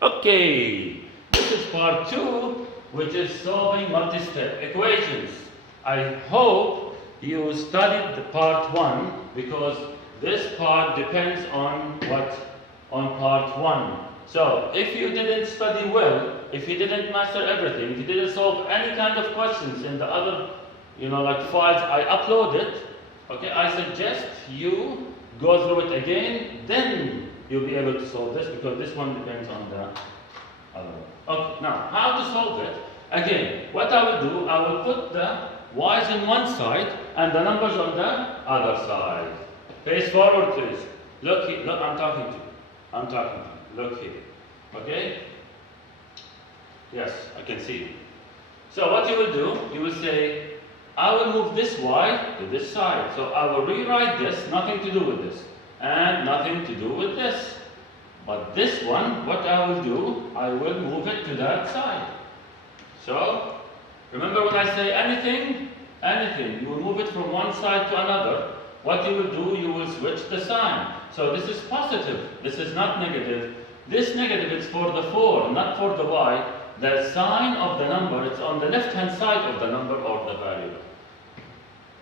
Okay, this is part 2, which is solving multi-step equations. I hope you studied the part 1 because this part depends on what? On part 1. So, if you didn't study well, if you didn't master everything, if you didn't solve any kind of questions in the other, like files I uploaded, okay, I suggest you go through it again, then you'll be able to solve this because this one depends on the other one. Okay, now how to solve it? Again, what I will do, I will put the y's on one side and the numbers on the other side. Face forward, please. Look here. Look, I'm talking to you. I'm talking to you. Look here. Okay? Yes, I can see you. So what you will do, you will say, I will move this y to this side. So I will rewrite this, nothing to do with this, and nothing to do with this. But this one, what I will do, I will move it to that side. So, remember when I say anything, you will move it from one side to another. What you will do, you will switch the sign. So this is positive, this is not negative. This negative is for the 4, not for the y. The sign of the number is on the left-hand side of the number or the variable.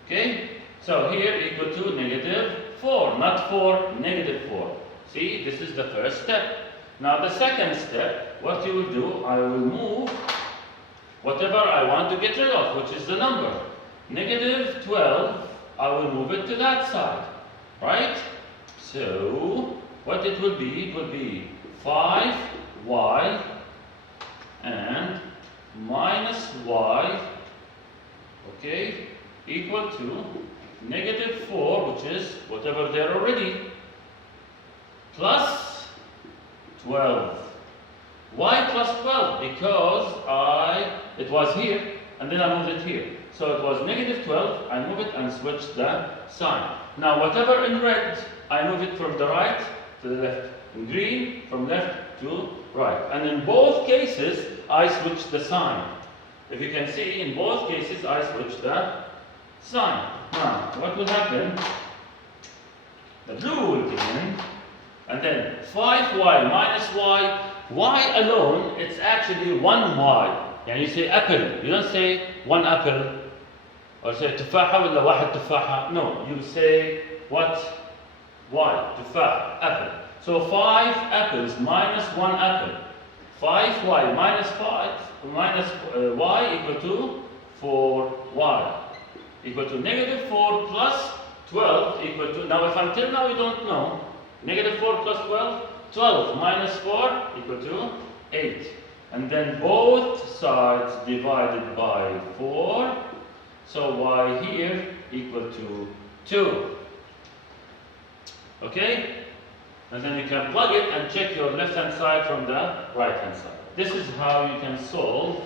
Okay? So here equal to -4, not 4, -4. See, this is the first step. Now the second step, what you will do, I will move whatever I want to get rid of, which is the number. -12, I will move it to that side. Right? So, what it will be 5y and minus y, okay, equal to -4, which is whatever there already, plus 12. Why plus 12? Because it was here, and then I moved it here. So it was -12, I move it and switch the sign. Now whatever in red, I move it from the right to the left. In green, from left to right. And in both cases, I switch the sign. If you can see, in both cases, I switch the sign. Now, what will happen? The blue will begin, and then 5y minus y alone, it's actually 1y. يعني you say apple, you don't say one apple, or say تفاحة ولا واحد تفاحة. No, you say what? Y, تفاح, apple. So 5 apples minus 1 apple. 5y minus y equal to 4y. Equal to -4 plus 12 equal to, now if until now you don't know, -4 plus 12, 12 minus 4 equal to 8. And then both sides divided by 4. So y here equal to 2. Okay? And then you can plug it and check your left-hand side from the right-hand side. This is how you can solve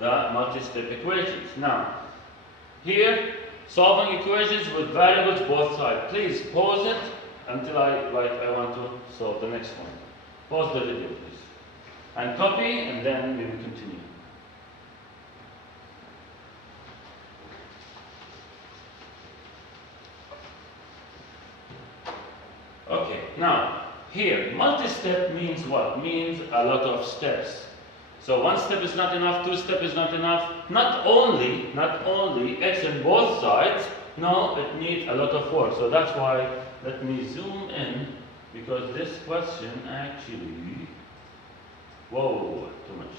the multi-step equations. Now, here, solving equations with variables both sides. Please pause it until I want to solve the next one. Pause the video, please. And copy, and then we will continue. Okay, now, here, multi-step means what? Means a lot of steps. So one step is not enough, two steps is not enough. Not only x on both sides, no, it needs a lot of work. So that's why, let me zoom in, because this question actually, whoa, too much.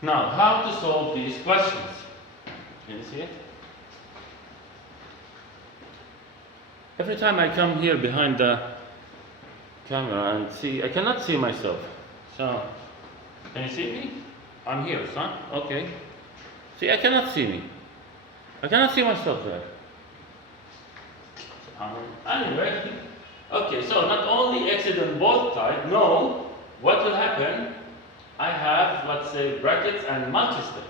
Now, how to solve these questions? Can you see it? Every time I come here behind the camera and see, I cannot see myself. So, can you see me? I'm here, son. Okay. See, I cannot see me. I cannot see myself there. Anyway, okay, so not only x is on both sides, no, what will happen? I have, let's say, brackets and multi-step.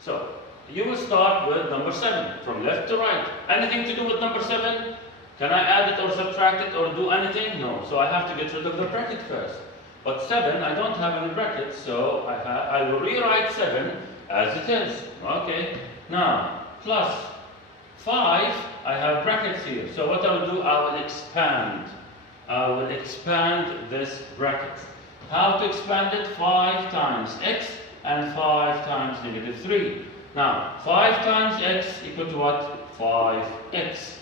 So, you will start with number 7, from left to right. Anything to do with number 7? Can I add it or subtract it or do anything? No. So I have to get rid of the bracket first. But 7, I don't have any brackets, so I will rewrite 7 as it is. Okay. Now, plus 5, I have brackets here. So what I will do, I will expand. I will expand this bracket. How to expand it? 5 times x and 5 times negative 3. Now, 5 times x equal to what? 5x.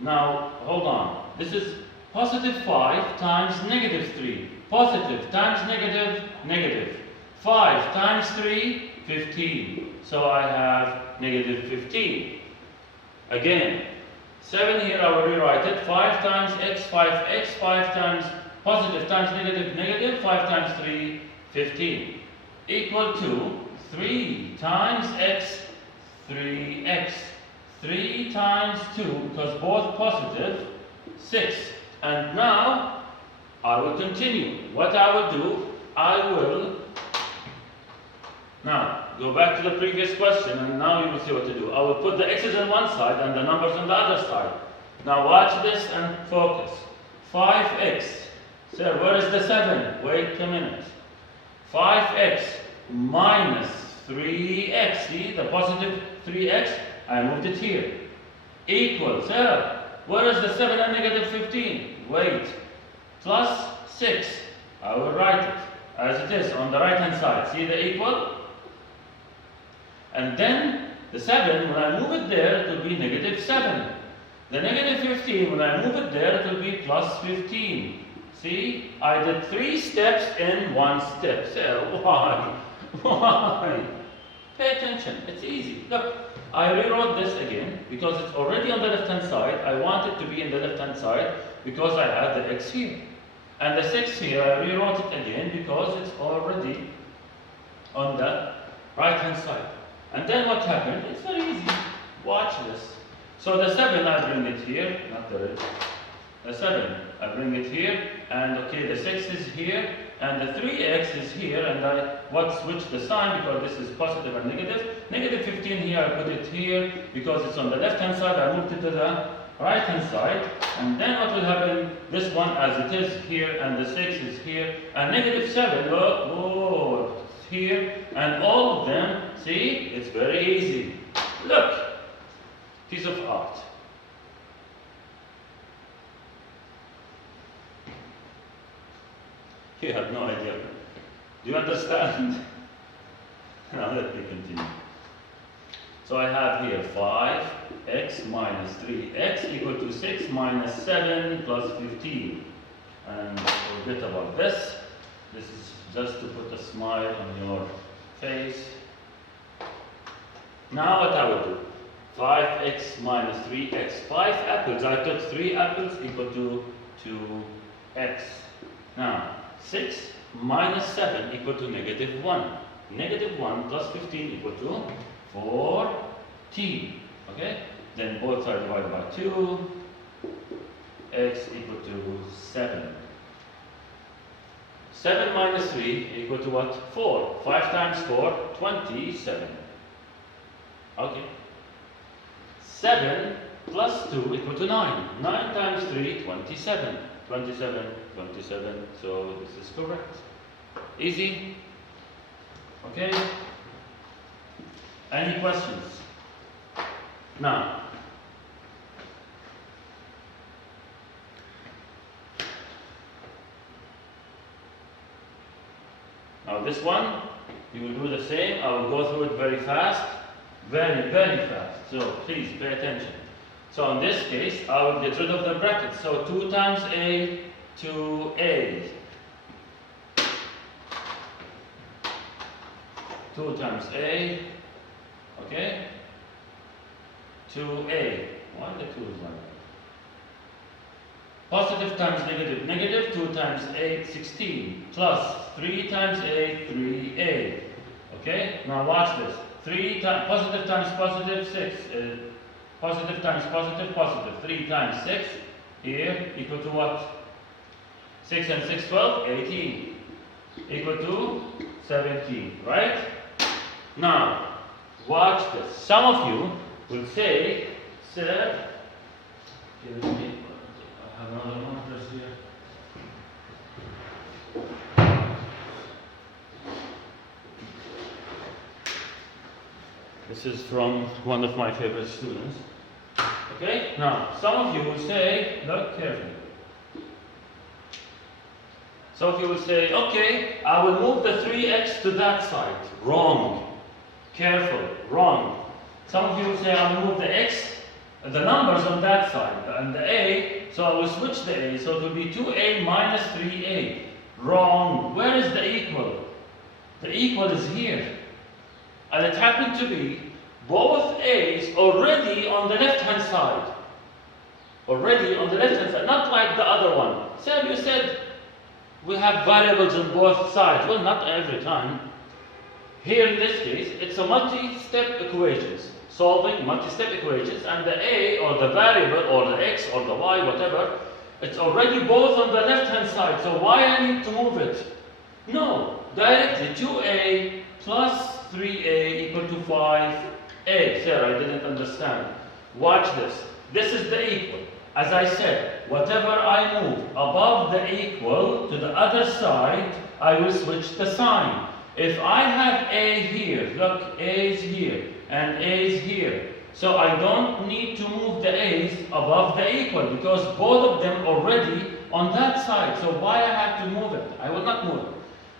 Now, hold on. This is positive 5 times negative 3. Positive times negative, negative. 5 times 3, 15. So I have negative 15. Again, 7 here I will rewrite it. 5 times x, 5x, 5 times positive times negative, negative, 5 times 3, 15. Equal to 3 times x, 3x. 3 times 2, because both positive, 6. And now, I will continue. What I will do, I will now go back to the previous question, and now you will see what to do. I will put the x's on one side and the numbers on the other side. Now watch this and focus. 5x. Sir, where is the 7? Wait a minute. 5x minus 3x. See the positive 3x? I moved it here. Equals, sir, where is the 7 and negative 15? Wait. Plus 6. I will write it as it is on the right hand side. See the equal? And then the 7, when I move it there, it will be negative 7. The negative 15, when I move it there, it will be plus 15. See? I did 3 steps in 1 step. So, why? Why? Pay attention. It's easy. Look, I rewrote this again because it's already on the left-hand side. I want it to be in the left-hand side because I had the x here. And the 6 here, I rewrote it again because it's already on the right-hand side. And then what happened? It's very easy. Watch this. So the 7, I bring it here. Not the 7, I bring it here. And okay, the 6 is here. And the 3x is here. And I switch the sign because this is positive and negative. Negative 15 here, I put it here because it's on the left-hand side. I moved it to the right-hand side. And then what will happen? This one as it is here. And the 6 is here. And negative 7, look, here. And all of them, see, it's very easy. Look. Piece of art. You have no idea. Do you understand? Now let me continue. So I have here 5x minus 3x equal to 6 minus 7 plus 15. And forget about this. This is just to put a smile on your face. Now what I will do? 5x minus 3x. 5 apples. I took 3 apples equal to 2x. Now, 6 minus 7 equal to negative 1. Negative 1 plus 15 equal to 14. Okay? Then both are divided by 2. X equal to 7. 7 minus 3 equal to what? 4. 5 times 4, 27. Okay. 7 plus 2 equal to 9. 9 times 3, 27. 27, 27. So this is correct. Easy? Okay? Any questions? Now, this one, you will do the same. I will go through it very fast. Very, very fast. So please pay attention. So in this case, I will get rid of the brackets. So 2 times a to a. 2 times a. Okay? To a. Why the 2 is like that? Positive times negative. Negative 2 times 8, 16. Plus 3 times a, 3a. Okay? Now watch this. 3 times positive times positive, 6. Positive times positive, positive. 3 times 6 here equal to what? 6 and 6, 12, 18. Equal to 17, right? Now, watch this. Some of you will say, sir, give me, I have another one here. This is from one of my favorite students. Okay, now some of you will say, look carefully. Some of you will say, okay, I will move the 3x to that side. Wrong. Careful. Wrong. Some of you will say, I will move the x, the numbers on that side, and the a, so I will switch the a, so it will be 2a minus 3a. Wrong. Where is the equal? The equal is here. And it happened to be both a's already on the left-hand side. Already on the left-hand side, not like the other one. Sam, you said we have variables on both sides. Well, not every time. Here in this case, it's a multi-step equations. Solving multi-step equations, and the a, or the variable, or the x, or the y, whatever, it's already both on the left-hand side. So why I need to move it? No, directly 2a plus 3a equal to 5a. Sir, I didn't understand. Watch this. This is the equal. As I said, whatever I move above the equal to the other side, I will switch the sign. If I have a here, look, a is here, and a is here. So I don't need to move the a's above the equal, because both of them already on that side. So why I have to move it? I will not move it.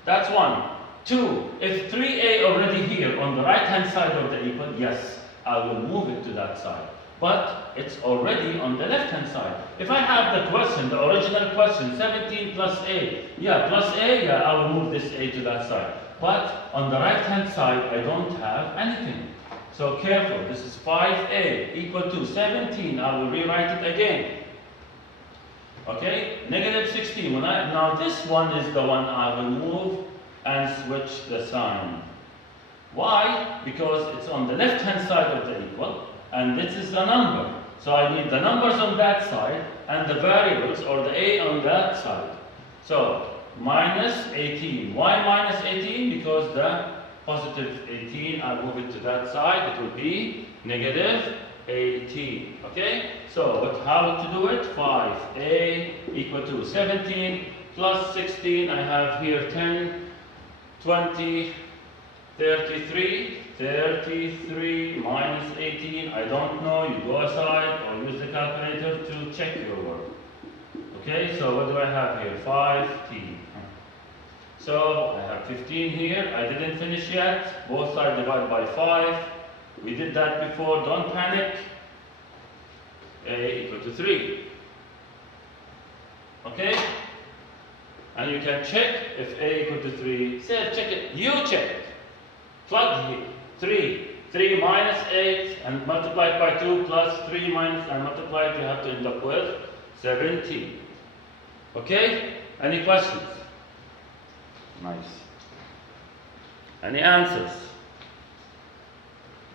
That's one. Two, if 3a already here on the right-hand side of the equal, yes, I will move it to that side. But it's already on the left-hand side. If I have the question, the original question, 17 plus a, plus a, I will move this a to that side. But on the right-hand side, I don't have anything. So careful, this is 5a equal to 17. I will rewrite it again. Okay, negative 16. Now this one is the one I will move and switch the sign. Why? Because it's on the left-hand side of the equal, and this is a number. So I need the numbers on that side, and the variables, or the a, on that side. So, minus 18. Why minus 18? Because the positive 18, I'll move it to that side, it will be negative 18. Okay? So, how to do it? 5a equal to 17 plus 16. I have here 10, 20, 33. 33 minus 18. I don't know. You go aside or use the calculator to check your work. Okay, so what do I have here? 15. So I have 15 here. I didn't finish yet. Both sides divided by 5. We did that before. Don't panic. A equal to 3. Okay? And you can check if A equal to 3. Say, check it. You check it. Plug here. 3. 3 minus 8 and multiplied by 2 plus 3 minus and multiplied, you have to end up with 17. Okay? Any questions? Nice. Any answers?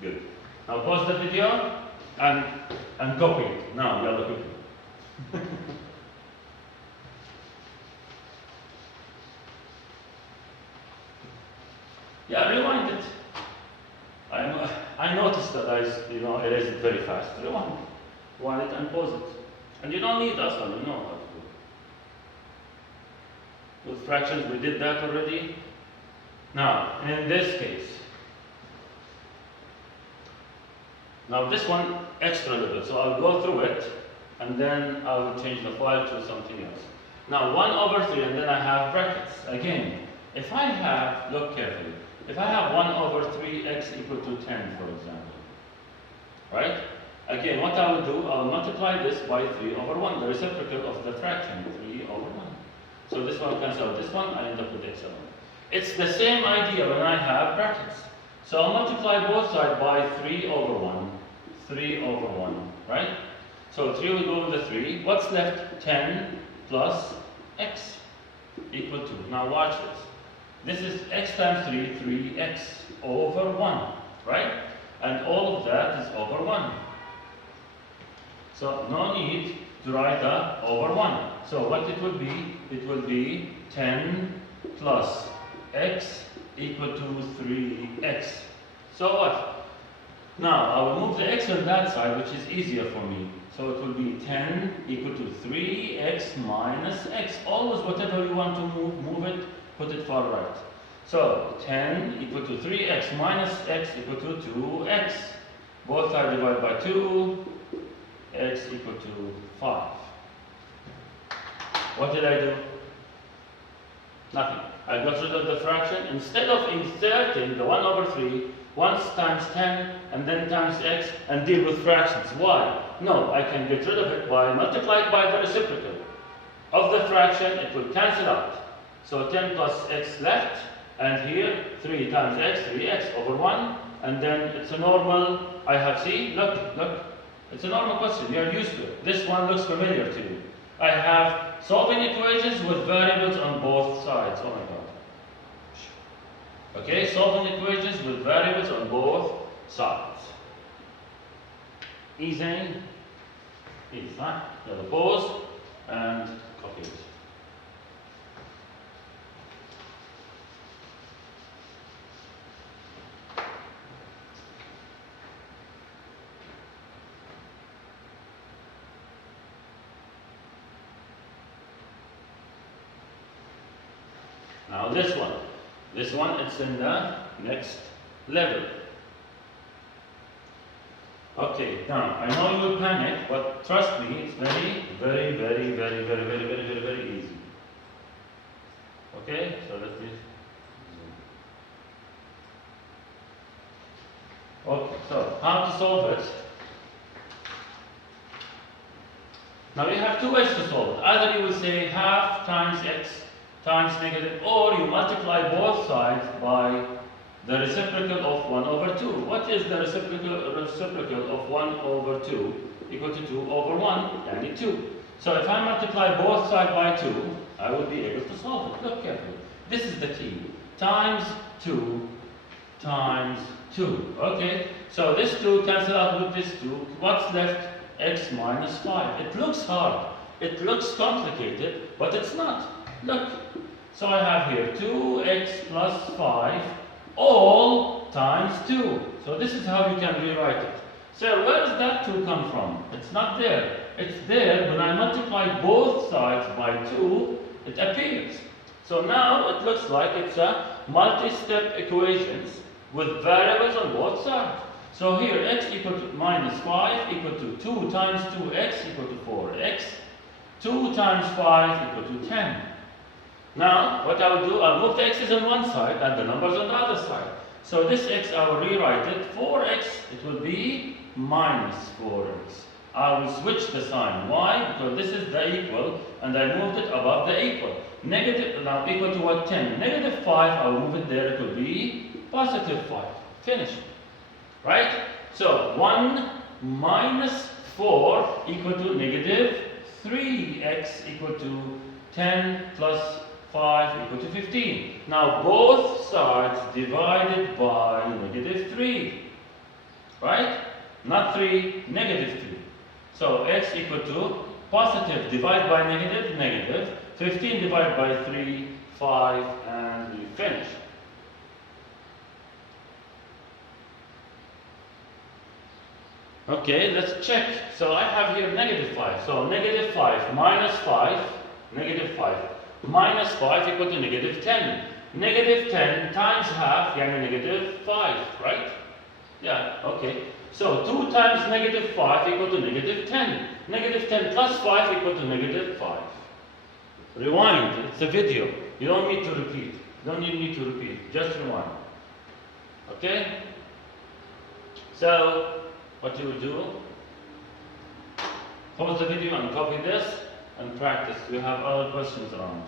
Good. Now pause the video and copy it. Now, yalla copy. Yeah, rewind it. I noticed that I erased it very fast. Rewind it and pause it. And you don't need us, you know how to do it. With fractions, we did that already. Now, in this case, now this one, extra little, so I'll go through it, and then I will change the file to something else. Now, 1 over 3, and then I have brackets. Again, if I have, look carefully, if I have 1 over 3x equal to 10, for example, right? Again, what I will do, I'll multiply this by 3 over 1, the reciprocal of the fraction, 3 over 1. So this one cancels out this one, I end up with x over 1. It's the same idea when I have brackets. So I'll multiply both sides by 3 over 1, 3 over 1, right? So 3 will go with the 3. What's left? 10 plus x equal to. Now watch this. This is x times 3, 3x over 1, right? And all of that is over 1. So no need to write the over 1. So what it will be 10 plus x equal to 3x. So what? Now I will move the x on that side, which is easier for me. So it will be 10 equal to 3x minus x. Always whatever you want to move it, put it far right. So 10 equal to 3x minus x equal to 2x. Both are divided by 2, x equal to 5. What did I do? Nothing. I got rid of the fraction. Instead of inserting the 1 over 3, once times 10 and then times x and deal with fractions. Why? No, I can get rid of it by multiplying by the reciprocal of the fraction. It will cancel out. So 10 plus x left, and here 3 times x, 3x over 1, and then it's a normal. I have, see, look, it's a normal question. You're used to it. This one looks familiar to you. I have solving equations with variables on both sides. Oh my god. Okay, solving equations with variables on both sides. Easy. Easy, huh? You have a pause and copy it. Now this one, it's in the next level. Okay, now I know you will panic, but trust me, it's very easy. Okay, so let's do. Okay, so how to solve it? Now you have two ways to solve it. Either you will say half times x times negative, or you multiply both sides by the reciprocal of 1 over 2. What is the reciprocal of 1 over 2? Equal to 2 over 1, and 2. So if I multiply both sides by 2, I will be able to solve it. Look carefully. This is the key. Times 2 times 2. Okay, so this 2 cancel out with this 2. What's left? X minus 5. It looks hard. It looks complicated, but it's not. Look, so I have here 2x plus 5 all times 2. So this is how you can rewrite it. So where does that 2 come from? It's not there. It's there when I multiply both sides by 2, it appears. So now it looks like it's a multi-step equations with variables on both sides. So here x equal to minus 5 equal to 2 times 2x equal to 4x. 2 times 5 equal to 10. Now, what I will do, I'll move the x's on one side and the numbers on the other side. So this x, I will rewrite it. 4x, it will be minus 4x. I will switch the sign. Why? Because this is the equal, and I moved it above the equal. Negative, now equal to what? 10. Negative 5, I will move it there. It will be positive 5. Finish. Right? So, 1 minus 4 equal to negative 3x equal to 10 plus 5 equal to 15. Now both sides divided by negative 3. Right? Not 3, negative 3. So x equal to positive divided by negative, negative. 15 divided by 3, 5, and we finish. Okay, let's check. So I have here negative 5. So negative 5 minus 5, negative 5. Minus 5 equal to negative 10. Negative 10 times half, yani negative 5, right? Yeah, okay. So 2 times negative 5 equal to negative 10. Negative 10 plus 5 equal to negative 5. Rewind, it's a video. You don't need to repeat. You don't need me to repeat, just rewind. Okay? So, what you will do, pause the video and copy this and practice. We have other questions around.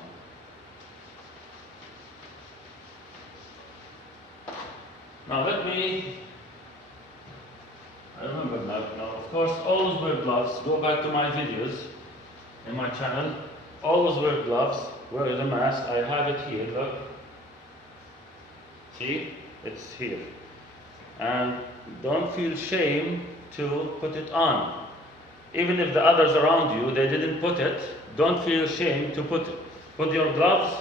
Now let me, I remember now, of course, always wear gloves. Go back to my videos in my channel. Always wear gloves, wear the mask. I have it here, look. See, it's here. And don't feel shame to put it on. Even if the others around you, they didn't put it, don't feel shame to put your gloves.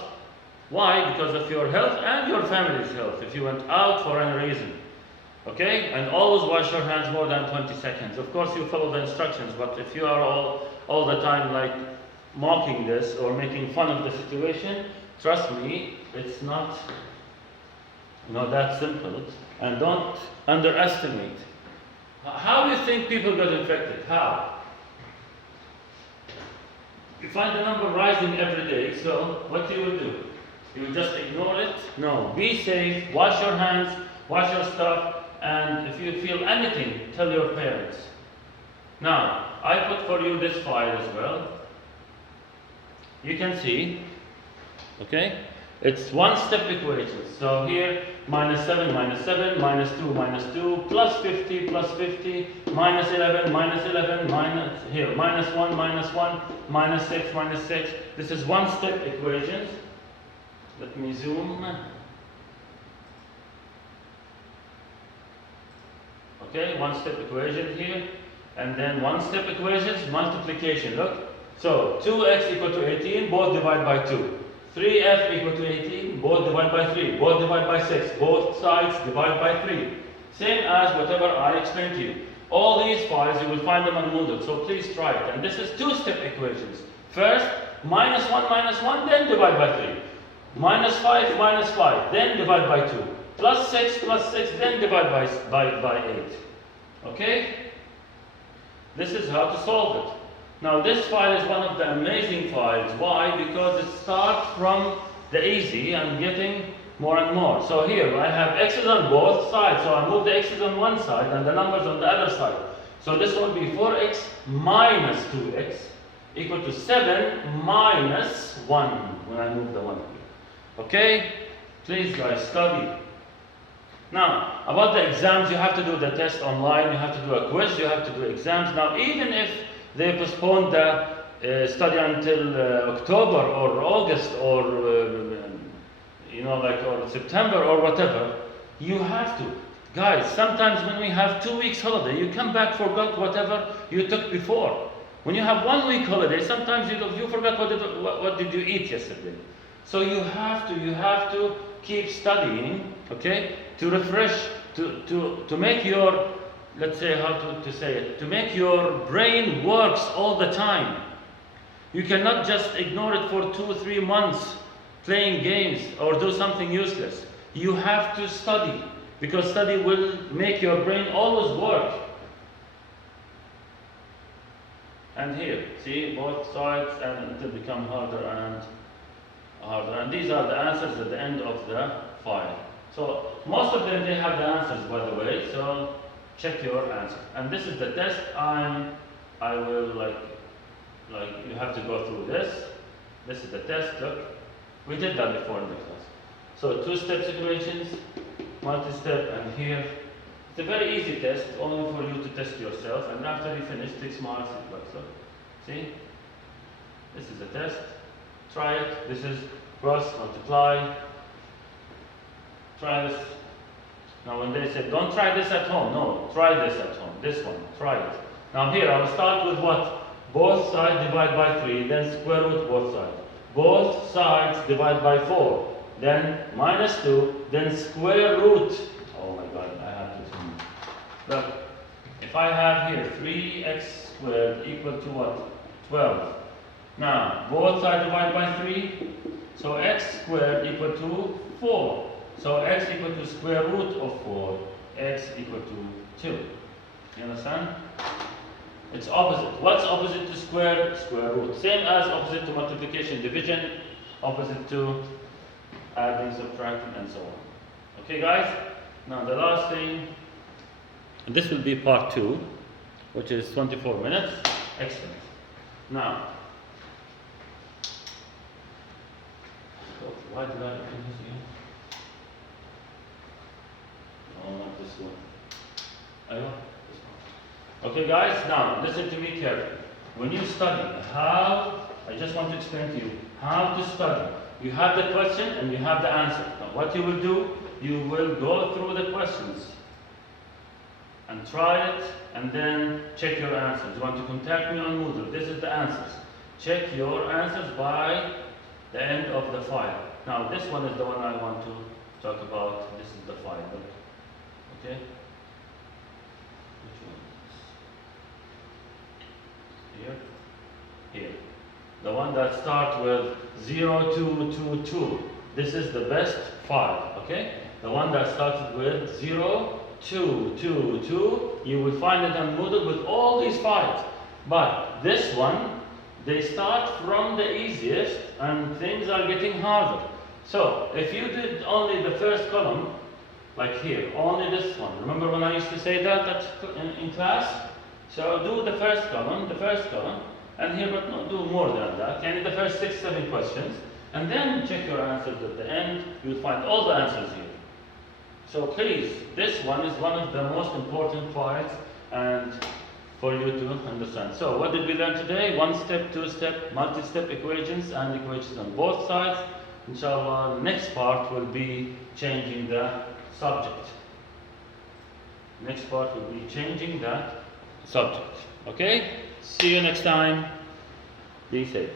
Why? Because of your health and your family's health, if you went out for any reason. Okay? And always wash your hands more than 20 seconds. Of course, you follow the instructions, but if you are all the time like mocking this or making fun of the situation, trust me, it's not That's simple. And don't underestimate. How do you think people got infected? How? You find the number rising every day, so what you will do? You will just ignore it? No. Be safe, wash your hands, wash your stuff, and if you feel anything, tell your parents. Now, I put for you this file as well. You can see, okay? It's one-step equations. So here, minus 7, minus 7, minus 2, minus 2, plus 50, plus 50, minus 11, minus 11, here, minus 1, minus 6, minus 6. This is one-step equations. Let me zoom. Okay, one-step equation here. And then one-step equations, multiplication. Look. So, 2x equal to 18, both divide by 2. 3f equal to 18, both divide by 3, both divide by 6, both sides divide by 3. Same as whatever I explained to you. All these files, you will find them on Moodle, so please try it. And this is two-step equations. First, minus 1, then divide by 3. Minus 5, then divide by 2. Plus 6, then divide by 8. Okay? This is how to solve it. Now this file is one of the amazing files. Why? Because it starts from the easy and getting more and more. So here I have x's on both sides. So I move the x's on one side and the numbers on the other side. So this will be 4x minus 2x equal to 7 minus 1 when I move the 1 here. Okay? Please guys, study. Now, about the exams, you have to do the test online, you have to do a quiz, you have to do exams. Now, even if they postpone the study until October or August or or September or whatever, you have to. Guys, sometimes when we have 2 weeks holiday, you come back, forgot whatever you took before. When you have 1 week holiday, sometimes you forgot what did you eat yesterday. So you have to keep studying, okay, to refresh, to make your, let's say, how to say it, to make your brain works all the time. You cannot just ignore it for 2 or 3 months playing games or do something useless. You have to study, because study will make your brain always work. And here, see, both sides, and it will become harder and harder. And these are the answers at the end of the file. So most of them, they have the answers, by the way, so check your answer. And this is the test. I will like you have to go through this. This is the test. Look, we did that before in the class. So 2-step equations, multi-step, and here it's a very easy test, only for you to test yourself. And after you finish, 6 marks. Look, see, this is a test. Try it. This is cross multiply. Try this. Now when they said, don't try this at home. No, try this at home. This one, try it. Now here, I will start with what? Both sides divide by 3, then square root both sides. Both sides divide by 4, then minus 2, then square root. Oh my God, I have to zoom. Look, if I have here 3x squared equal to what? 12. Now, both sides divide by 3, so x squared equal to 4. So x equal to square root of 4, x equal to 2. You understand? It's opposite. What's opposite to square? Square root. Same as opposite to multiplication, division, opposite to adding, subtracting, and so on. Okay, guys? Now the last thing, and this will be part 2, which is 24 minutes. Excellent. Now, why did I open this again? No, not this one. I know. Okay guys, now listen to me carefully. When you study, I just want to explain to you how to study. You have the question and you have the answer. Now what you will do, you will go through the questions and try it and then check your answers. You want to contact me on Moodle, this is the answers. Check your answers by the end of the file. Now this one is the one I want to talk about. This is the file. Look. Okay? Here. The one that starts with 0222. This is the best file, okay? the one that started with 0, 2, 2, 2, you will find it on Moodle with all these files. But this one, they start from the easiest and things are getting harder. So if you did only the first column, like here, only this one. Remember when I used to say that in class? So do the first column, and here, but no, do more than that. And the first 6, 7 questions, and then check your answers at the end. You'll find all the answers here. So please, this one is one of the most important parts, and for you to understand. So what did we learn today? 1-step, 2-step, multi-step equations, and equations on both sides. Inshallah, next part will be changing the subject. Next part will be changing that subject. Okay? See you next time. Be safe.